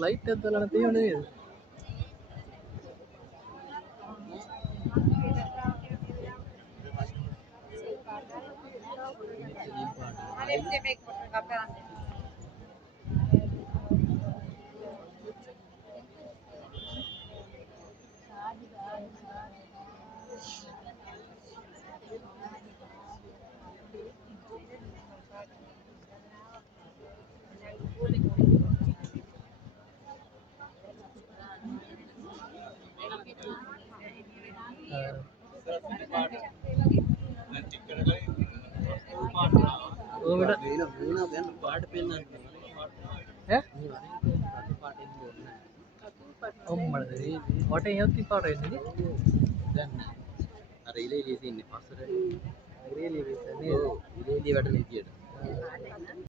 Light එකක් දාලා තියෙන්නේ නේද? ඕකට වුණා දැන් පාට පෙන්නන්න ඈ අම්මඩ වටේ යති පාට එන්නේ දැන් අර ඉලෙලිය තින්නේ පස්සට ඉලෙලිය වෙන්නේ ඉලෙලිය වැටෙන විදියට